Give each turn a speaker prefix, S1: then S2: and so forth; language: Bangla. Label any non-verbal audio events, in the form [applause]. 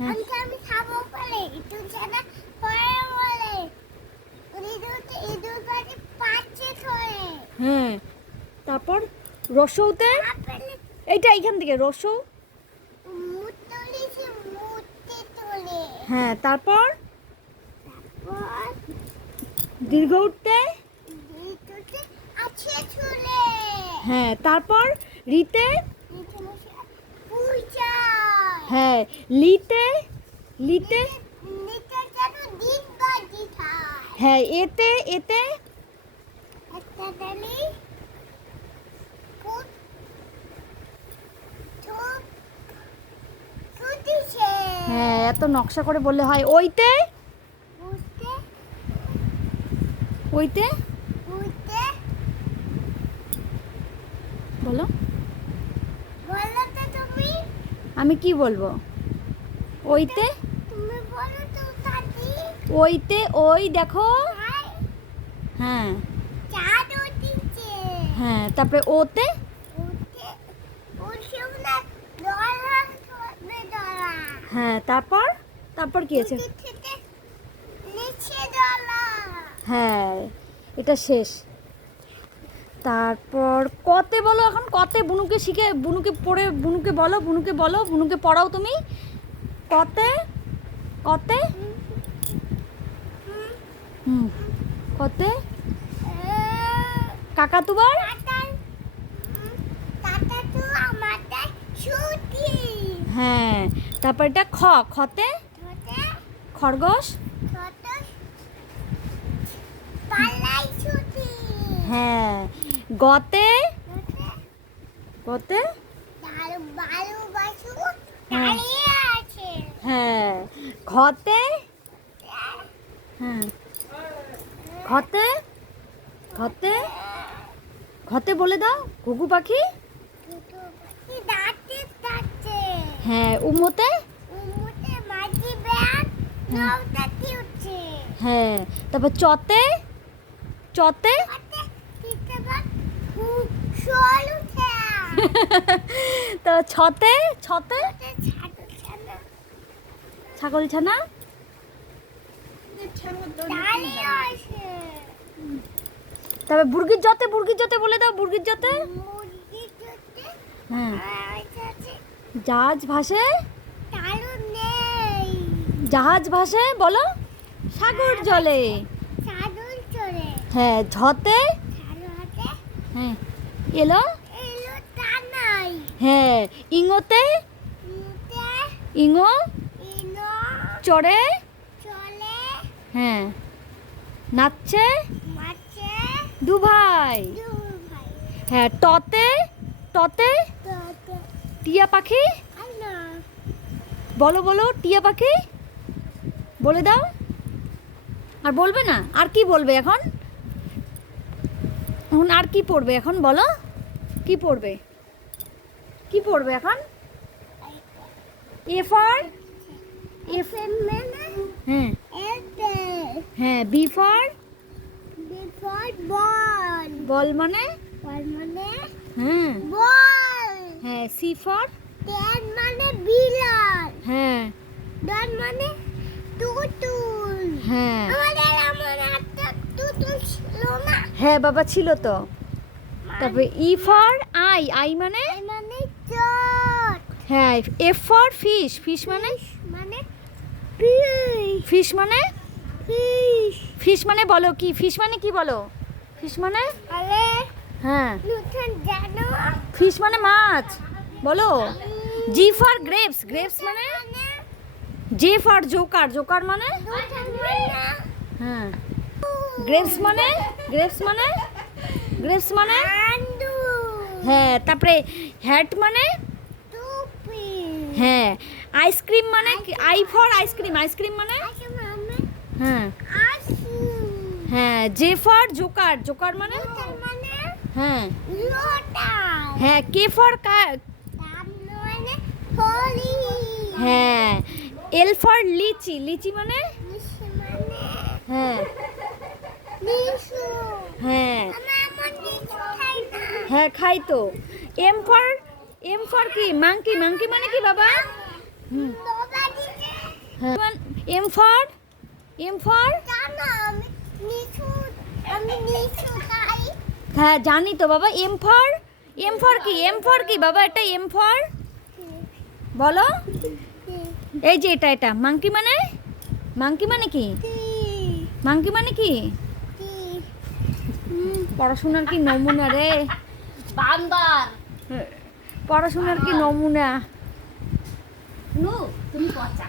S1: হ্যাঁ।
S2: আমি খাব বলে জানা পরে বলে। ইঁদুর পাচ্ছে ধরে।
S1: হ্যাঁ। তারপর রসৌতে? এইটা এইখান থেকে রসৌ? হ্যাঁ তারপর? দীর্ঘ উঠতে? হ্যাঁ তারপর? রিতে? হ্যাঁ লিতে লিতে হ্যাঁ এতে এতে। হ্যাঁ এত নকশা করে বললে হয়। ওইতে? ওইতে? বলো। আমি কি বলব? ওইতে? ওইতে ওই দেখো। হ্যাঁ। হ্যাঁ তারপরে ওতে? হ্যাঁ তারপর? তারপর কি আছে হ্যাঁ এটা শেষ। তারপর কতে বলো এখন কতে বুনুকে শিখে বুনুকে পড়ে বুনুকে বলো বুনুকে বলো বুনুকে পড়াও তুমি। কতে কতে? হুম কতে? কাকাতুবার হ্যাঁ তারপর এটা খ খতে? খরগোশ? হ্যাঁ গতে? গতে? হ্যাঁ। হ্যাঁ ঘতে? হ্যাঁ। ঘতে? ঘতে? ঘতে বলে দাও ঘুঘু পাখি? হ্যাঁ উমোতে হ্যাঁ তারপর চতে? চতে? [laughs] তো ছতে ছতে? ছাগল ছানা তবে বুর্গির জতে বুর্গির জতে বলে দাও বুর্গির জতে। হ্যাঁ। জাহাজ ভাসে? জাহাজ ভাসে বলো? সাগর জলে। হ্যাঁ ঝতে? হ্যাঁ। এলো? হ্যাঁ ইঙোতে? ইঙো? চড়ে? হ্যাঁ। নাচছে? দু ভাই হ্যাঁ টতে? টতে? টিয়া পাখি? বলো বলো টিয়া পাখি? বলে দাও। আর বলবে না? আর কি বলবে এখন? এখন আর কি পড়বে? এখন বলো। কি পড়বে? কি পড়বে এখন? এ ফর
S2: এফএম মানে
S1: হ্যাঁ হ্যাঁ B for
S2: before ball
S1: ball মানে?
S2: বল মানে?
S1: হ্যাঁ।
S2: বল
S1: হ্যাঁ সি ফর
S2: টেন মানে বিলাল।
S1: হ্যাঁ।
S2: ডন মানে টুটুল।
S1: হ্যাঁ।
S2: আমাদের আমার একটা টুটুল ছিল না?
S1: হ্যাঁ বাবা ছিল তো। তারপরে ই ফর আই আই মানে
S2: মানে?
S1: হ্যাঁ এফ ফর ফিশ ফিশ মানে?
S2: মানে ফিশ
S1: মানে?
S2: ফিশ
S1: মানে বলো কি? ফিশ মানে কি বলো? ফিশ মানে? হ্যাঁ। ফিশ মানে মাছ। বলো। জি ফর গ্রেপস গ্রেপস মানে? জে ফর জোকার জোকার মানে? হ্যাঁ। গ্রেপস মানে? গ্রেপস মানে? গ্রেপস মানে? হ্যাঁ তারপরে হ্যাট মানে? হ্যাঁ আইসক্রিম মানে আই ফর আইসক্রিম। আইসক্রিম মানে?
S2: আচ্ছা
S1: হ্যাঁ। হ্যাঁ জে ফর জোকার। জোকার মানে?
S2: মানে
S1: হ্যাঁ। হ্যাঁ কে ফর
S2: মানে
S1: হ্যাঁ এল ফর লিচি। লিচি মানে?
S2: মানে
S1: হ্যাঁ। হ্যাঁ। হ্যাঁ খাই তো। এম ফর এম ফর কি মাংকি মাংকি মানে কি বাবা? এম ফর এম ফর হ্যাঁ জানি তো বাবা। এম ফর এম ফর কি এম ফর কি বাবা এটা এম ফর বলো। এই যে এটা এটা। মাংকি মানে? মাংকি মানে কি? মাংকি মানে কি? পড়াশোনার কি নমুনা রে?
S3: বান্দর
S1: পড়াশোনার কি নমুনা?
S3: নু তুমি পচা।